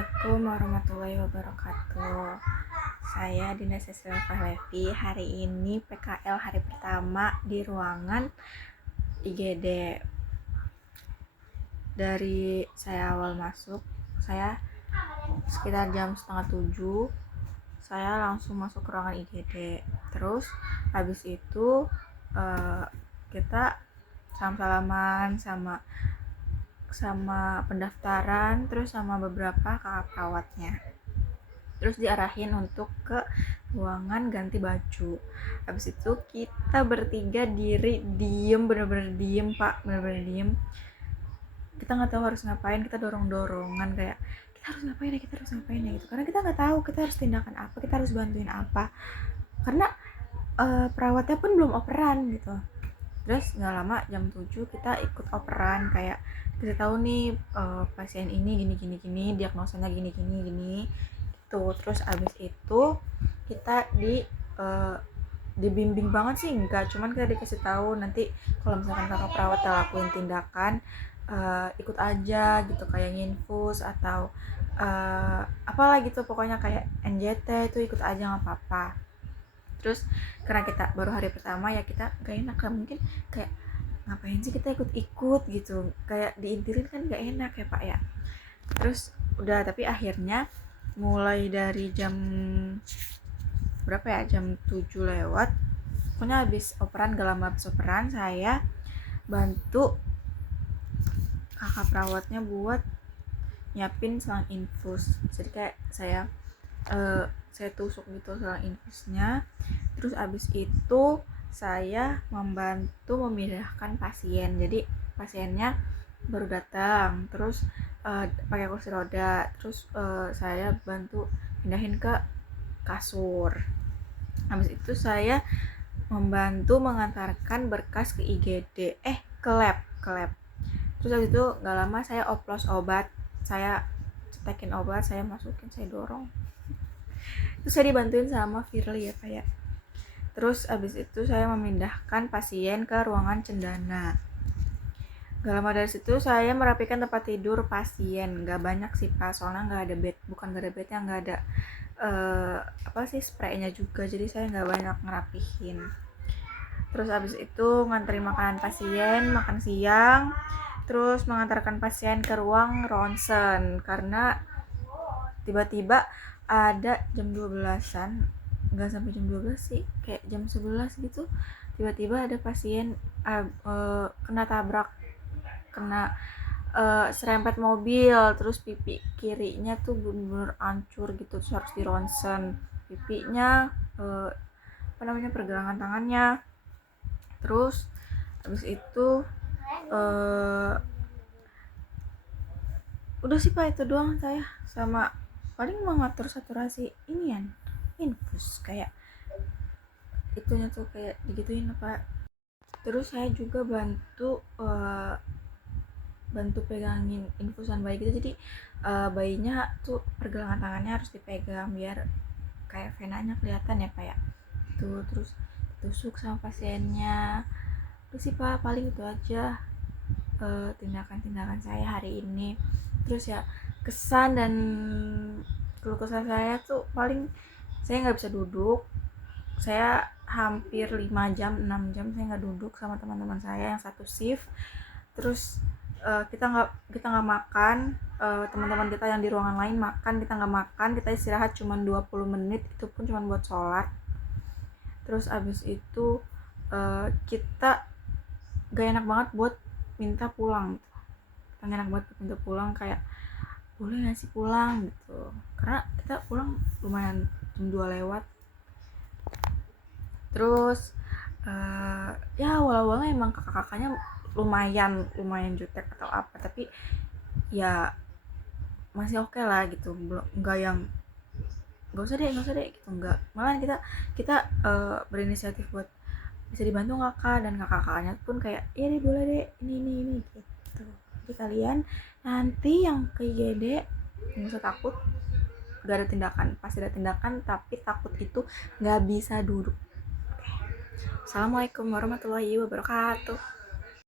Assalamualaikum warahmatullahi wabarakatuh. Saya Dina Cecil Fahlevi. Hari ini PKL hari pertama di ruangan IGD. Dari saya awal masuk, saya sekitar jam 6:30, saya langsung masuk ke ruangan IGD. Terus habis itu kita salam-salaman sama pendaftaran, terus sama beberapa kakak perawatnya, terus diarahin untuk ke ruangan ganti baju. Habis itu kita bertiga diem, bener-bener diem pak, bener-bener diem. Kita nggak tahu harus ngapain, kita dorong-dorongan kayak kita harus ngapain ya gitu, karena kita nggak tahu kita harus tindakan apa, kita harus bantuin apa, karena perawatnya pun belum operan gitu. Terus nggak lama jam 7 kita ikut operan, kayak kita tahu nih pasien ini gini, diagnosanya gini gitu. Terus abis itu kita dibimbing banget sih enggak, cuman kita dikasih tahu nanti kalau misalkan kakak perawat lakuin tindakan ikut aja gitu, kayak nginfus atau apalah gitu, pokoknya kayak NJT itu ikut aja nggak apa-apa. Terus karena kita baru hari pertama ya, kita gak enak kan, mungkin kayak ngapain sih kita ikut-ikut gitu, kayak diintilin kan gak enak ya pak ya. Terus udah, tapi akhirnya mulai dari jam berapa ya, jam 7 lewat, pokoknya habis operan, gak lama habis operan, saya bantu kakak perawatnya buat nyiapin selang infus. Jadi kayak saya tusuk gitu selang infusnya. Terus abis itu saya membantu memindahkan pasien. Jadi pasiennya baru datang, terus pakai kursi roda, terus saya bantu pindahin ke kasur. Habis itu saya membantu mengantarkan berkas ke IGD, ke lab. Terus habis itu gak lama saya oplos obat, saya cetekin obat, saya masukin, saya dorong. Terus saya dibantuin sama Firly ya pak ya. Terus abis itu saya memindahkan pasien ke ruangan cendana. Gak lama dari situ saya merapikan tempat tidur pasien. Gak banyak sih pak, soalnya gak ada bed, bukan gak ada bednya, gak ada spraynya juga, jadi saya gak banyak ngerapihin. Terus abis itu nganterin makanan pasien, makan siang, terus mengantarkan pasien ke ruang ronsen, karena tiba-tiba ada jam 12-an, nggak sampai jam 12 sih, kayak jam 11 gitu, tiba-tiba ada pasien kena tabrak, kena serempet mobil, terus pipi kirinya tuh bener-bener hancur gitu, terus harus di ronsen pipinya, pergelangan tangannya. Terus habis itu udah sih pak, itu doang saya, sama paling mengatur saturasi inian infus, kayak itunya tuh kayak digituin pak. Terus saya juga bantu pegangin infusan bayi gitu, jadi bayinya tuh pergelangan tangannya harus dipegang biar kayak venanya kelihatan ya pak ya tuh. Terus tusuk sama pasiennya. Terus sih pak, paling itu aja tindakan saya hari ini. Terus ya kesan dan keluh kesah saya tuh paling saya nggak bisa duduk. Saya hampir 5 jam 6 jam saya nggak duduk sama teman-teman saya yang satu shift. Terus kita nggak makan, teman-teman kita yang di ruangan lain makan, kita nggak makan, kita istirahat cuma 20 menit, itu pun cuma buat sholat. Terus abis itu kita gak enak banget buat minta pulang, kayak boleh gak sih pulang gitu, karena kita pulang lumayan jam 2 lewat. Terus ya awal-awalnya emang kakak-kakaknya lumayan jutek atau apa, tapi ya masih oke lah gitu, belum nggak yang nggak usah deh gitu, nggak, malah kita berinisiatif buat bisa dibantu nggak kak, dan kakak-kakaknya pun kayak iya deh boleh deh ini gitu. Jadi kalian nanti yang ke IGD nggak usah takut, gak ada tindakan, pasti ada tindakan, tapi takut itu nggak bisa duduk. Assalamualaikum warahmatullahi wabarakatuh.